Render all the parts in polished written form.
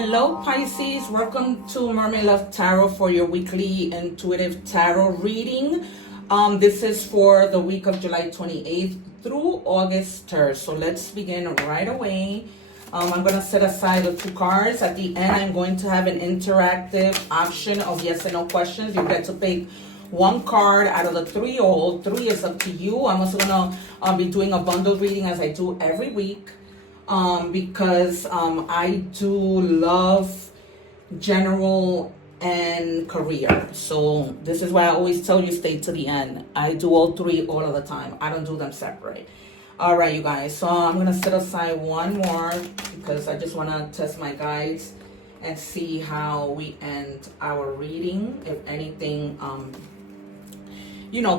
Hello Pisces, welcome to Mermaid Love Tarot for your weekly intuitive tarot reading. This is for the week of July 28th through August 3rd. So let's begin right away. I'm going to set aside the two cards. At the end, I'm going to have an interactive option of yes and no questions. You get to pick one card out of the three, or all three is up to you. I'm also going to be doing a bundle reading as I do every week. Because I do love general and career. So this is why I always tell you stay to the end. I do all three all of the time. I don't do them separate. All right, you guys. So I'm going to set aside one more because I just want to test my guides and see how we end our reading. If anything,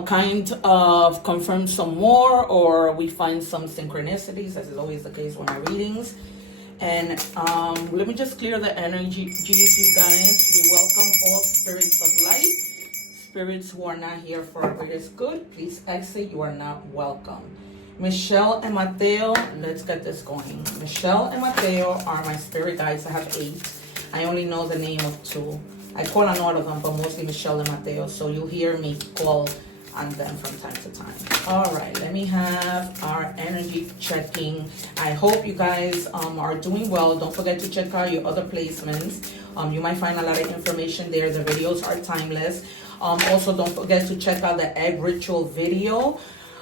kind of confirm some more, or we find some synchronicities, as is always the case with my readings. And let me just clear the energies, you guys. We welcome all spirits of light. Spirits who are not here for our greatest good, please exit. You are not welcome. Michelle and Mateo, let's get this going. Michelle and Mateo are my spirit guides. I have 8. I only know the name of 2. I call on all of them, but mostly Michelle and Mateo. So you'll hear me call on them from time to time. All right, let me have our energy checking. I hope you guys are doing well. Don't forget to check out your other placements. You might find a lot of information there. The videos are timeless. Also, don't forget to check out the egg ritual video.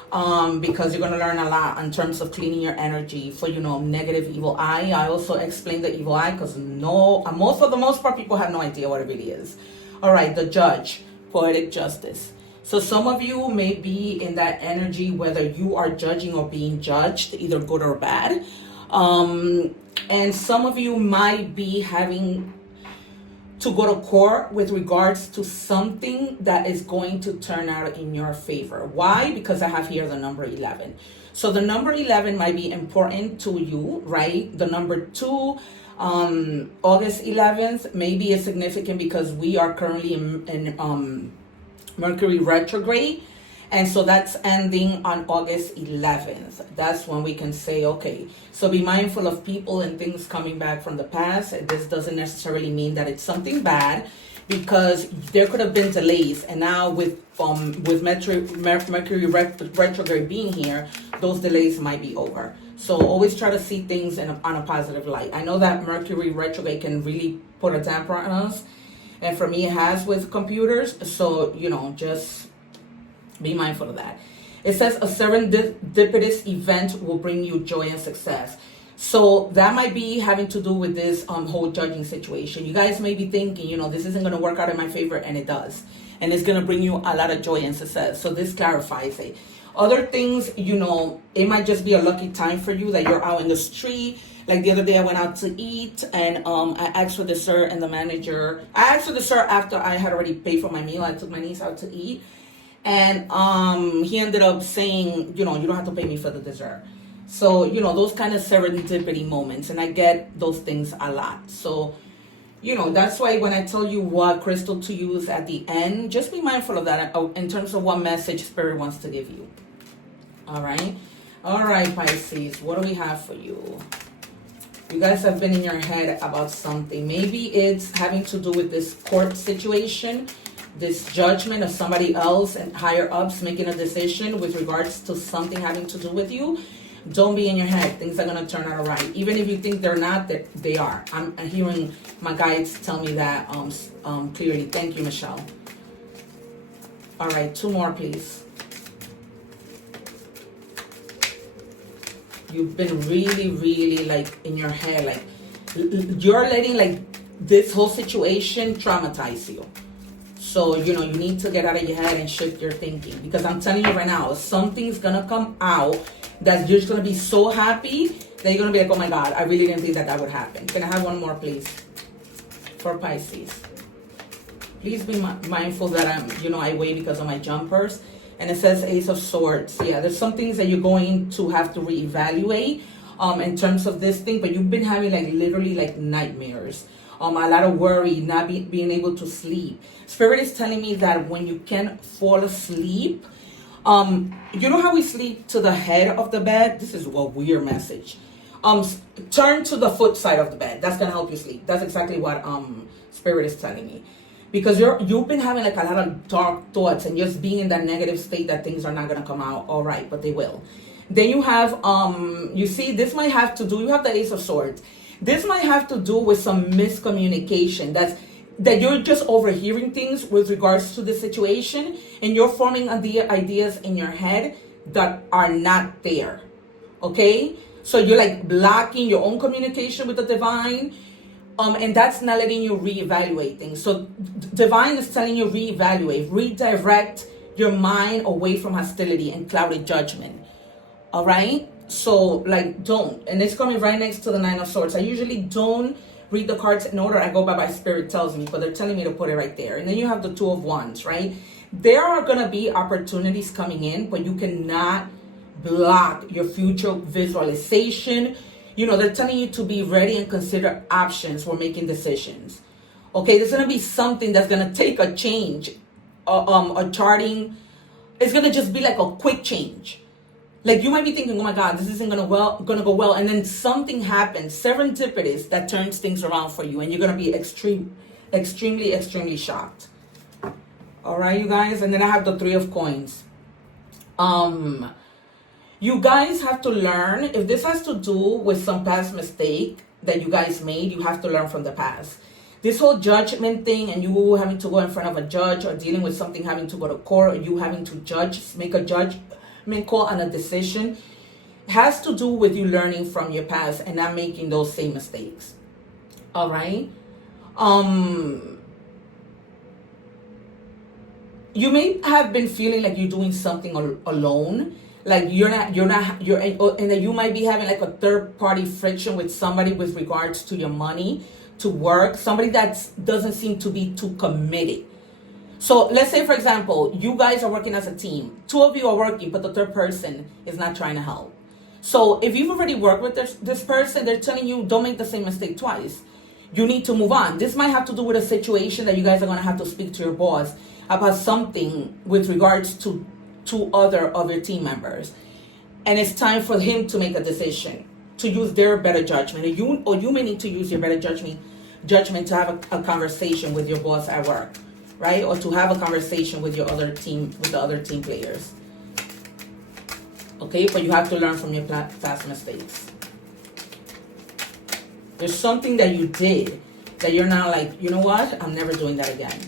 Because you're going to learn a lot in terms of cleaning your energy for, negative evil eye. I also explain the evil eye because for the most part, people have no idea what it really is. All right, the judge, poetic justice. So some of you may be in that energy, whether you are judging or being judged, either good or bad. And some of you might be having to go to court with regards to something that is going to turn out in your favor. Why? Because I have here the number 11. So the number 11 might be important to you, right? The number 2, August 11th, maybe is significant because we are currently in Mercury retrograde. And so that's ending on August 11th. That's when we can say, okay, so be mindful of people and things coming back from the past. This doesn't necessarily mean that it's something bad, because there could have been delays. And now with Mercury retrograde being here, those delays might be over. So always try to see things on a positive light. I know that Mercury retrograde can really put a damper on us. And for me, it has with computers. So, just be mindful of that. It says a serendipitous event will bring you joy and success. So that might be having to do with this whole judging situation. You guys may be thinking, this isn't going to work out in my favor, and it does. And it's going to bring you a lot of joy and success. So this clarifies it. Other things, it might just be a lucky time for you that you're out in the street. Like the other day I went out to eat, and I asked for dessert, and the manager, I asked for dessert after I had already paid for my meal. I took my niece out to eat. And he ended up saying, you don't have to pay me for the dessert. So, those kind of serendipity moments. And I get those things a lot. So, that's why when I tell you what crystal to use at the end, just be mindful of that in terms of what message Spirit wants to give you. All right. All right, Pisces, what do we have for you? You guys have been in your head about something. Maybe it's having to do with this court situation, this judgment of somebody else and higher ups making a decision with regards to something having to do with you. Don't be in your head. Things are going to turn out all right. Even if you think they're not, they are. I'm hearing my guides tell me that clearly. Thank you, Michelle. All right, 2 more, please. You've been really, really in your head. You're letting this whole situation traumatize you. So, you need to get out of your head and shift your thinking. Because I'm telling you right now, something's going to come out that you're just going to be so happy that you're going to be like, oh my God, I really didn't think that would happen. Can I have one more, please? For Pisces. Please be mindful that I wait because of my jumpers. And it says Ace of Swords. Yeah, there's some things that you're going to have to reevaluate in terms of this thing. But you've been having literally nightmares. A lot of worry, not being able to sleep. Spirit is telling me that when you can fall asleep, you know how we sleep to the head of the bed? This is a weird message. turn to the foot side of the bed. That's gonna help you sleep. That's exactly what Spirit is telling me. Because you've been having like a lot of dark thoughts and just being in that negative state that things are not gonna come out all right, but they will. Then you have you see, this might have to do, you have the Ace of Swords. This might have to do with some miscommunication. That you're just overhearing things with regards to the situation, and you're forming ideas in your head that are not there. Okay? So you're like blocking your own communication with the divine, and that's not letting you reevaluate things. So divine is telling you reevaluate, redirect your mind away from hostility and clouded judgment. All right? So like don't. And it's coming right next to the Nine of Swords. I usually don't read the cards in order. I go by Spirit tells me, but they're telling me to put it right there. And then you have the Two of Wands, right? There are going to be opportunities coming in, but you cannot block your future visualization. You know, they're telling you to be ready and consider options for making decisions. Okay, there's going to be something that's going to take a change, a charting. It's going to just be like a quick change. Like you might be thinking, oh my God, this isn't gonna go well, and then something happens, serendipitous, that turns things around for you, and you're gonna be extremely shocked. All right, you guys, and then I have the Three of Coins. You guys have to learn, if this has to do with some past mistake that you guys made, you have to learn from the past. This whole judgment thing, and you having to go in front of a judge, or dealing with something having to go to court, or you having to make a judgment call on a decision, has to do with you learning from your past and not making those same mistakes. All right. You may have been feeling like you're doing something alone, like you're and that you might be having like a third party friction with somebody with regards to your money, to work, somebody that doesn't seem to be too committed. So let's say, for example, you guys are working as a team. Two of you are working, but the third person is not trying to help. So if you've already worked with this person, they're telling you, don't make the same mistake twice. You need to move on. This might have to do with a situation that you guys are going to have to speak to your boss about something with regards to two other team members. And it's time for him to make a decision, to use their better judgment. Or you may need to use your better judgment to have a conversation with your boss at work. Right? Or to have a conversation with your other team, with the other team players. Okay? But you have to learn from your past mistakes. There's something that you did that you're now like, you know what? I'm never doing that again.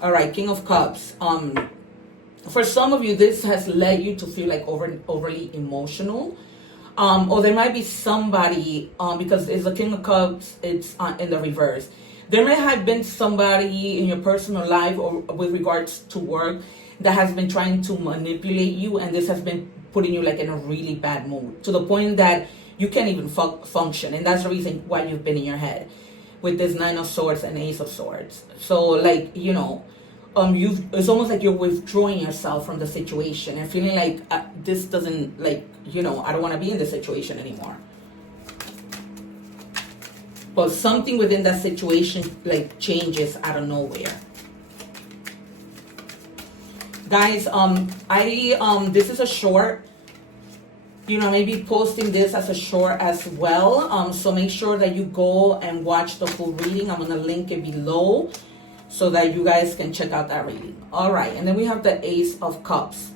All right, King of Cups. For some of you, this has led you to feel like overly emotional. Or there might be somebody, because it's the King of Cups, it's in the reverse. There may have been somebody in your personal life or with regards to work that has been trying to manipulate you, and this has been putting you like in a really bad mood to the point that you can't even function. And that's the reason why you've been in your head with this Nine of Swords and Ace of Swords. So like, you know, it's almost like you're withdrawing yourself from the situation and feeling like this doesn't, like, you know, I don't want to be in this situation anymore. But something within that situation like changes out of nowhere. Guys, this is a short, you know, maybe posting this as a short as well. So make sure that you go and watch the full reading. I'm gonna link it below so that you guys can check out that reading. All right, and then we have the Ace of Cups.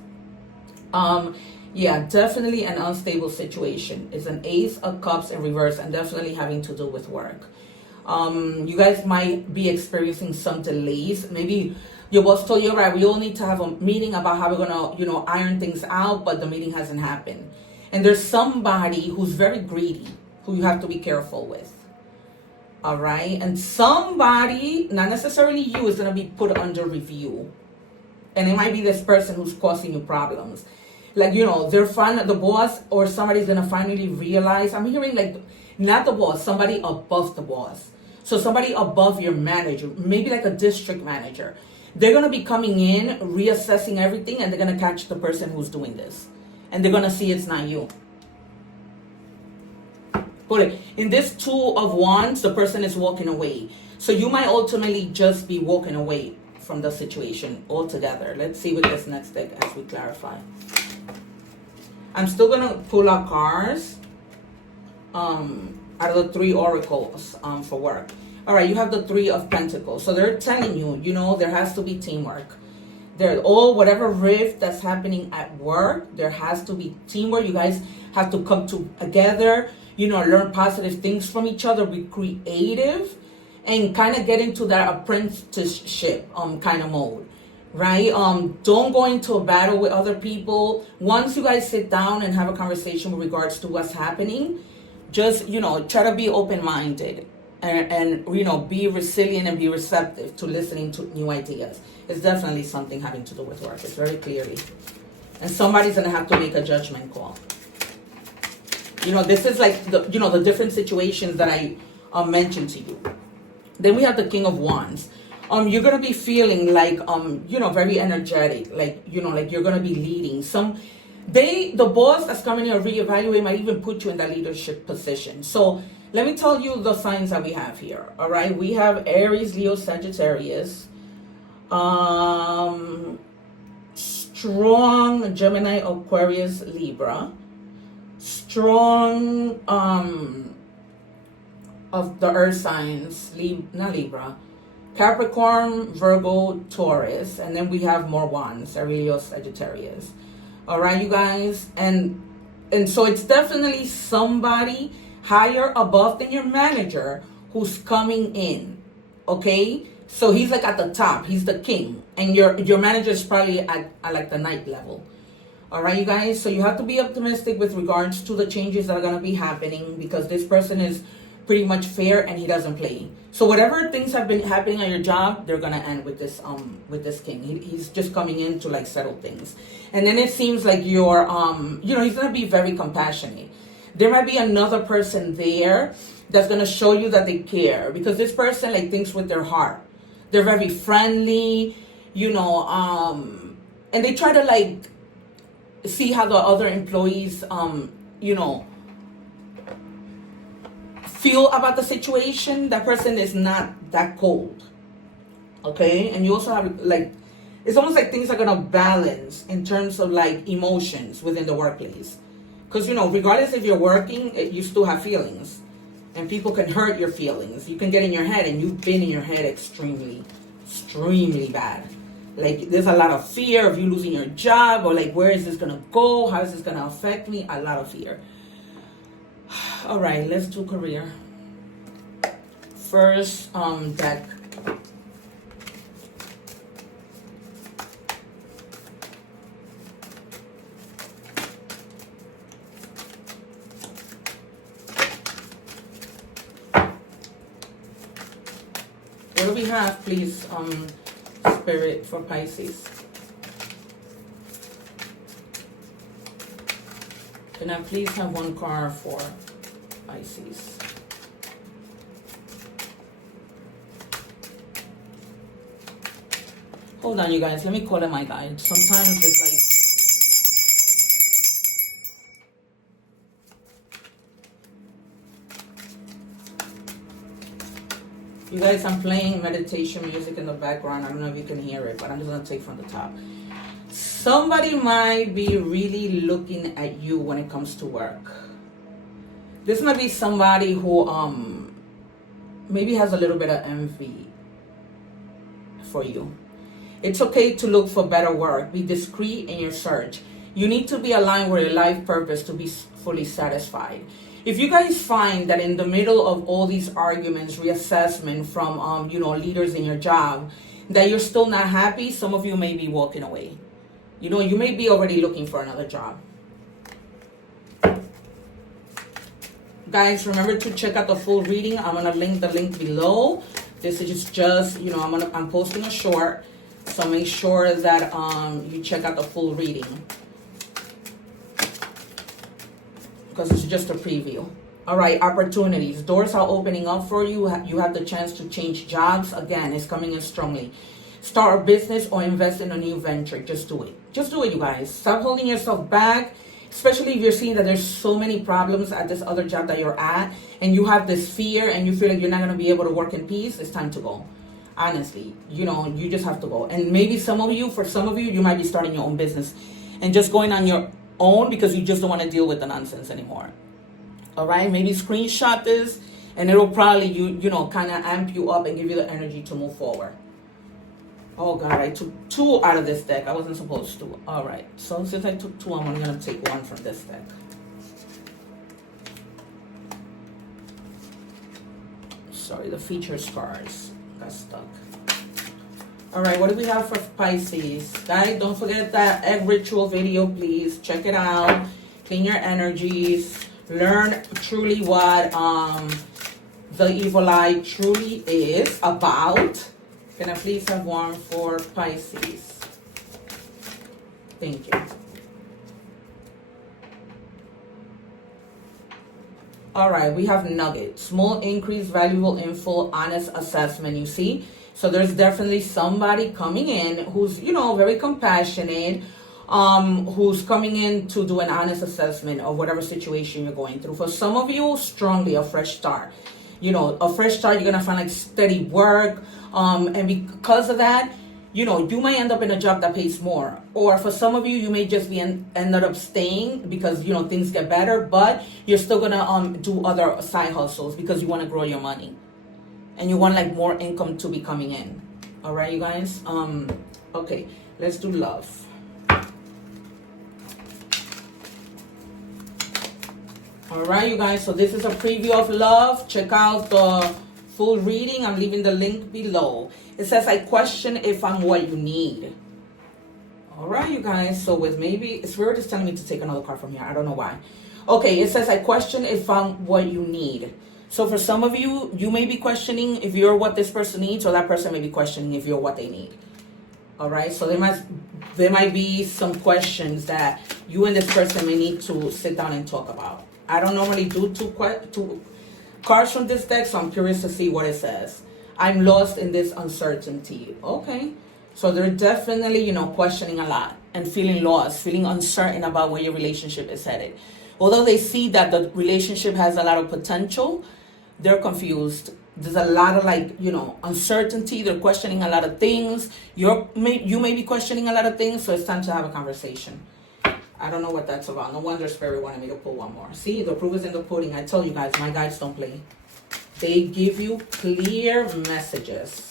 Yeah, definitely an unstable situation. It's an Ace of Cups in reverse and definitely having to do with work. You guys might be experiencing some delays. Maybe your boss told you, all right, we all need to have a meeting about how we're gonna, you know, iron things out, but the meeting hasn't happened. And there's somebody who's very greedy who you have to be careful with. All right, and somebody, not necessarily you, is gonna be put under review. And it might be this person who's causing you problems. Like, you know, the boss or somebody's gonna finally realize, I'm hearing like, not the boss, somebody above the boss. So somebody above your manager, maybe like a district manager. They're gonna be coming in, reassessing everything, and they're gonna catch the person who's doing this. And they're gonna see it's not you. But in this Two of Wands, the person is walking away. So you might ultimately just be walking away from the situation altogether. Let's see with this next deck as we clarify. I'm still going to pull out cards out of the 3 oracles for work. All right, you have the 3 of Pentacles. So they're telling you, you know, there has to be teamwork. Whatever rift that's happening at work, there has to be teamwork. You guys have to come together, you know, learn positive things from each other, be creative, and kind of get into that apprenticeship kind of mode, right? Don't go into a battle with other people. Once you guys sit down and have a conversation with regards to what's happening, just, you know, try to be open-minded and you know, be resilient and be receptive to listening to new ideas. It's definitely something having to do with work. It's very clearly. And somebody's going to have to make a judgment call. You know, this is like, the different situations that I mentioned to you. Then we have the King of Wands. You're going to be feeling like, very energetic. Like, you know, like you're going to be leading. The boss that's coming here reevaluate might even put you in that leadership position. So let me tell you the signs that we have here. All right. We have Aries, Leo, Sagittarius. Strong Gemini, Aquarius, Libra. Strong of the earth signs, not Libra, Capricorn, Virgo, Taurus, and then we have more wands, Leo, Sagittarius. All right, you guys, and so it's definitely somebody higher above than your manager who's coming in. Okay, so he's like at the top, he's the king, and your manager is probably at like the ninth level. All right, you guys, so you have to be optimistic with regards to the changes that are going to be happening, because this person is pretty much fair and he doesn't play. So whatever things have been happening on your job, they're going to end with this king. He's just coming in to like settle things. And then it seems like you're, he's going to be very compassionate. There might be another person there that's going to show you that they care, because this person like thinks with their heart. They're very friendly, and they try to like see how the other employees, feel about the situation. That person is not that cold. Okay. And you also have like, it's almost like things are going to balance in terms of like emotions within the workplace. Because, regardless if you're working, you still have feelings. And people can hurt your feelings. You can get in your head, and you've been in your head extremely, extremely bad. Like, there's a lot of fear of you losing your job, or like, where is this going to go? How is this going to affect me? A lot of fear. All right, let's do career. First deck. What do we have, please, Spirit, for Pisces? Can I please have one card for Pisces? Hold on, you guys. Let me call in my guide. Sometimes it's like... You guys, I'm playing meditation music in the background. I don't know if you can hear it, but I'm just going to take from the top. Somebody might be really looking at you when it comes to work. This might be somebody who maybe has a little bit of envy for you. It's okay to look for better work. Be discreet in your search. You need to be aligned with your life purpose to be fully satisfied. If you guys find that in the middle of all these arguments, reassessment from, leaders in your job, that you're still not happy, some of you may be walking away. You may be already looking for another job. Guys, remember to check out the full reading. I'm going to link the link below. This is just, I'm posting a short. So make sure that you check out the full reading, because it's just a preview. All right, opportunities. Doors are opening up for you. You have the chance to change jobs. Again, it's coming in strongly. Start a business or invest in a new venture. Just do it. Just do it, you guys. Stop holding yourself back, especially if you're seeing that there's so many problems at this other job that you're at, and you have this fear and you feel like you're not going to be able to work in peace. It's time to go. Honestly, you just have to go. And maybe for some of you, you might be starting your own business and just going on your own because you just don't want to deal with the nonsense anymore. All right, maybe screenshot this and it'll probably, you know, kind of amp you up and give you the energy to move forward. Oh God, I took 2 out of this deck. I wasn't supposed to. All right, so since I took 2, I'm only going to take 1 from this deck. Sorry, the feature cards got stuck. All right, what do we have for Pisces? Guys, don't forget that egg ritual video, please. Check it out. Clean your energies. Learn truly what the evil eye truly is about. Can I please have one for Pisces? Thank you. All right, we have nugget. Small increase, valuable info, honest assessment, you see? So there's definitely somebody coming in who's, you know, very compassionate, who's coming in to do an honest assessment of whatever situation you're going through. For some of you, strongly a fresh start. You know, a fresh start, you're going to find like steady work. And because of that, you know, you may end up in a job that pays more. Or for some of you, you may just be ended up staying because, you know, things get better, but you're still going to do other side hustles because you want to grow your money. And you want like more income to be coming in. All right, you guys? Okay, let's do love. All right, you guys, so this is a preview of love. Check out the full reading. I'm leaving the link below. It says, I question if I'm what you need. All right, you guys, so with maybe, Spirit is telling me to take another card from here. I don't know why. Okay, it says, I question if I'm what you need. So for some of you, you may be questioning if you're what this person needs, or that person may be questioning if you're what they need. All right, so there might be some questions that you and this person may need to sit down and talk about. I don't normally do two cards from this deck, so I'm curious to see what it says. I'm lost in this uncertainty. Okay, so they're definitely, you know, questioning a lot and feeling lost, feeling uncertain about where your relationship is headed. Although they see that the relationship has a lot of potential, they're confused. There's a lot of like, you know, uncertainty. They're questioning a lot of things. You may be questioning a lot of things, so it's time to have a conversation. I don't know what that's about. No wonder Spirit wanted me to pull one more. See, the proof is in the pudding. I told you guys, my guides don't play. They give you clear messages.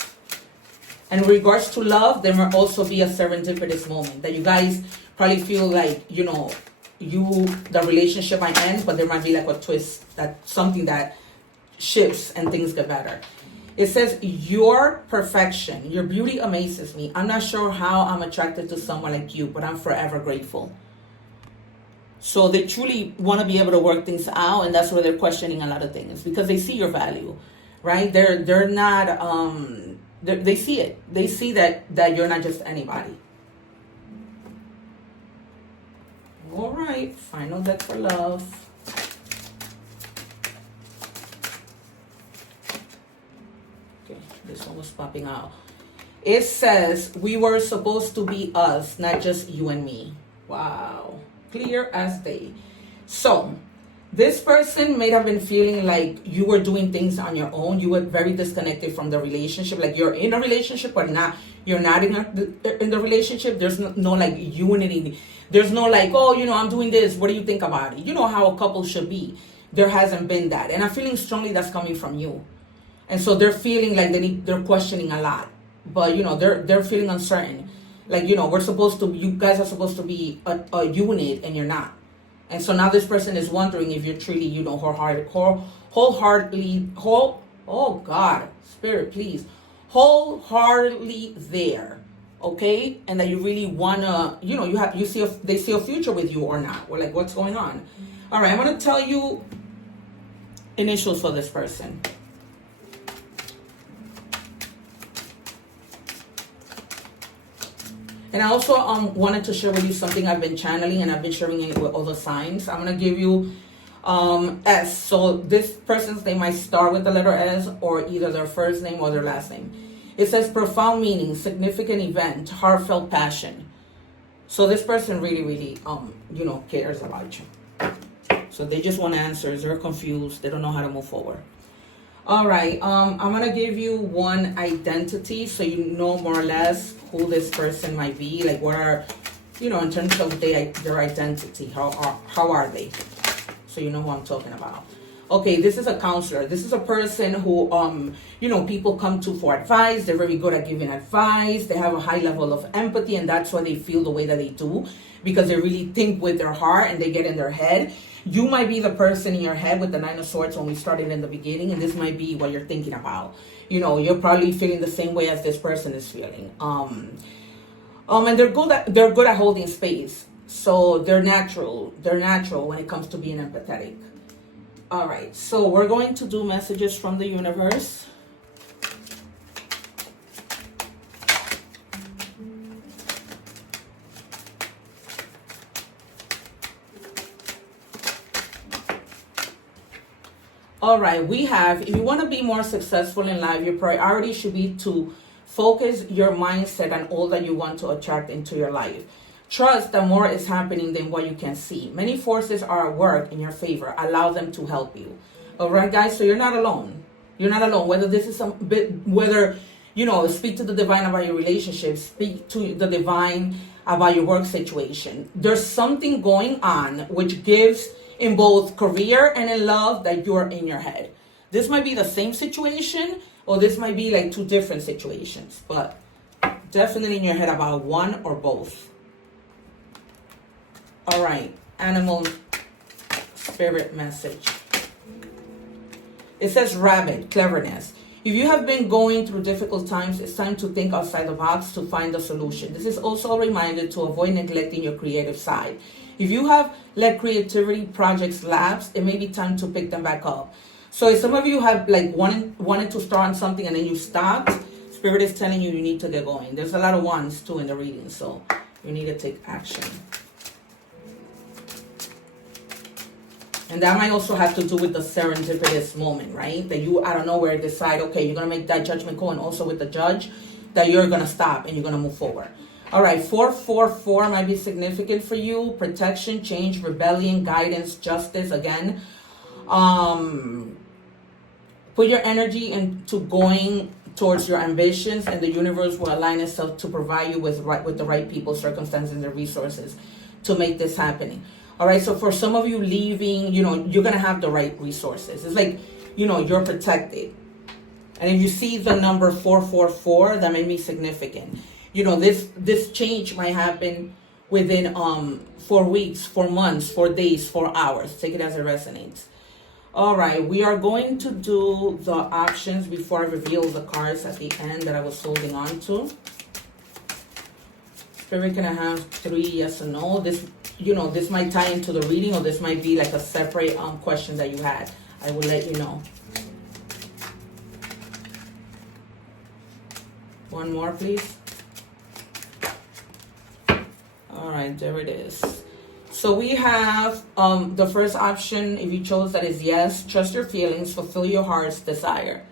And in regards to love, there might also be a serendipitous moment that you guys probably feel like, you know, the relationship might end, but there might be like a twist, that something that shifts and things get better. It says, your perfection, your beauty amazes me. I'm not sure how I'm attracted to someone like you, but I'm forever grateful. So they truly want to be able to work things out, and that's where they're questioning a lot of things because they see your value, right? They're not they see it. They see that you're not just anybody. All right, final deck for love. Okay, this one was popping out. It says, we were supposed to be us, not just you and me. Wow. Clear as day. So this person may have been feeling like you were doing things on your own. You were very disconnected from the relationship. Like you're in a relationship, but you're not in the relationship. There's no like unity. There's no like, oh, you know, I'm doing this. What do you think about it? You know how a couple should be. There hasn't been that. And I'm feeling strongly that's coming from you. And so they're feeling like they're questioning a lot. But, you know, they're feeling uncertain. Like, you know, you guys are supposed to be a unit, and you're not. And so now this person is wondering if you're truly, you know, oh God, Spirit, please, wholeheartedly there, okay? And that you really wanna, you know, they see a future with you or not, or like what's going on. All right, I'm gonna tell you initials for this person. And I also wanted to share with you something I've been channeling, and I've been sharing it with other signs. I'm going to give you S. So this person's name might start with the letter S, or either their first name or their last name. It says profound meaning, significant event, heartfelt passion. So this person really, really, you know, cares about you. So they just want answers. They're confused. They don't know how to move forward. All right, I'm going to give you one identity so you know more or less who this person might be. Like, what are you know, in terms of their identity. How are they? So you know who I'm talking about. Okay, this is a counselor. This is a person who, you know, people come to for advice. They're very good at giving advice. They have a high level of empathy, and that's why they feel the way that they do, because they really think with their heart and they get in their head. You might be the person in your head with the Nine of Swords when we started in the beginning, and this might be what you're thinking about. You know, you're probably feeling the same way as this person is feeling. And they're good at holding space. So they're natural. They're natural when it comes to being empathetic. All right, so we're going to do messages from the universe. All right, we have, if you want to be more successful in life, your priority should be to focus your mindset on all that you want to attract into your life. Trust that more is happening than what you can see. Many forces are at work in your favor. Allow them to help you. All right, guys, so you're not alone. You're not alone. Whether this is whether, you know, speak to the divine about your relationship, speak to the divine about your work situation. There's something going on which gives in both career and in love that you're in your head. This might be the same situation, or this might be like two different situations, but definitely in your head about one or both. All right, animal spirit message. It says rabbit, cleverness. If you have been going through difficult times, it's time to think outside the box to find a solution. This is also a reminder to avoid neglecting your creative side. If you have let creativity projects lapse, it may be time to pick them back up. So if some of you have like wanted to start on something and then you stopped, Spirit is telling you need to get going. There's a lot of ones too in the reading, so you need to take action. And that might also have to do with the serendipitous moment, right? That you out of nowhere decide, okay, you're going to make that judgment call, and also with the judge, that you're going to stop and you're going to move forward. All right, 444 might be significant for you. Protection, change, rebellion, guidance, justice. Again, put your energy into going towards your ambitions, and the universe will align itself to provide you with the right people, circumstances, and resources to make this happening. All right, so for some of you leaving, you know, you're going to have the right resources. It's like, you know, you're protected. And if you see the number 444, that may be significant. You know, this change might happen within 4 weeks, 4 months, 4 days, 4 hours. Take it as it resonates. All right, we are going to do the options before I reveal the cards at the end that I was holding on to. Spirit, can I have 3 yes or no? This, you know, this might tie into the reading, or this might be like a separate question that you had. I will let you know. One more, please. All right, there it is. So we have the first option, if you chose that, is yes. Trust your feelings, fulfill your heart's desire.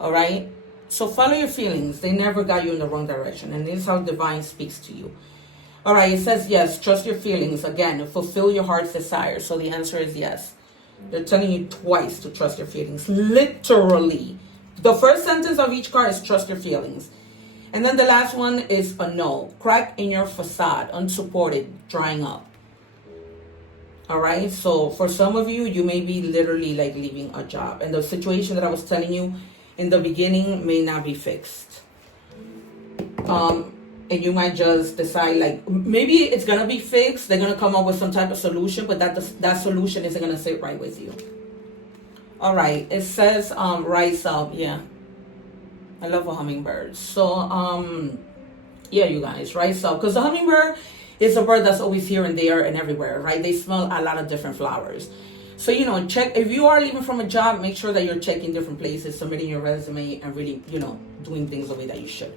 All right? So follow your feelings. They never got you in the wrong direction. And this is how divine speaks to you. All right, it says yes. Trust your feelings. Again, fulfill your heart's desire. So the answer is yes. They're telling you twice to trust your feelings. Literally. The first sentence of each card is trust your feelings. And then the last one is a no. Crack in your facade, unsupported, drying up. All right, so for some of you, you may be literally like leaving a job. And the situation that I was telling you in the beginning may not be fixed. And you might just decide, like, maybe it's going to be fixed. They're going to come up with some type of solution, but that solution isn't going to sit right with you. All right, it says rise up. Yeah, I love a hummingbird. So, yeah, you guys, rise up. Because the hummingbird is a bird that's always here and there and everywhere, right? They smell a lot of different flowers. So, you know, check, if you are leaving from a job, make sure that you're checking different places, submitting your resume, and really, you know, doing things the way that you should.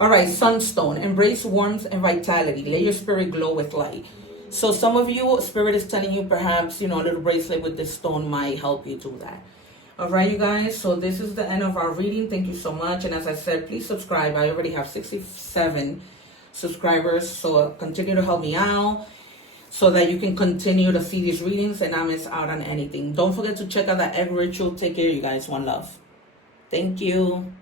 All right, sunstone, embrace warmth and vitality. Let your spirit glow with light. So some of you, Spirit is telling you perhaps, you know, a little bracelet with this stone might help you do that. All right, you guys, so this is the end of our reading. Thank you so much. And as I said, please subscribe. I already have 67 subscribers, so continue to help me out so that you can continue to see these readings and not miss out on anything. Don't forget to check out that egg ritual. Take care, you guys. One love. Thank you.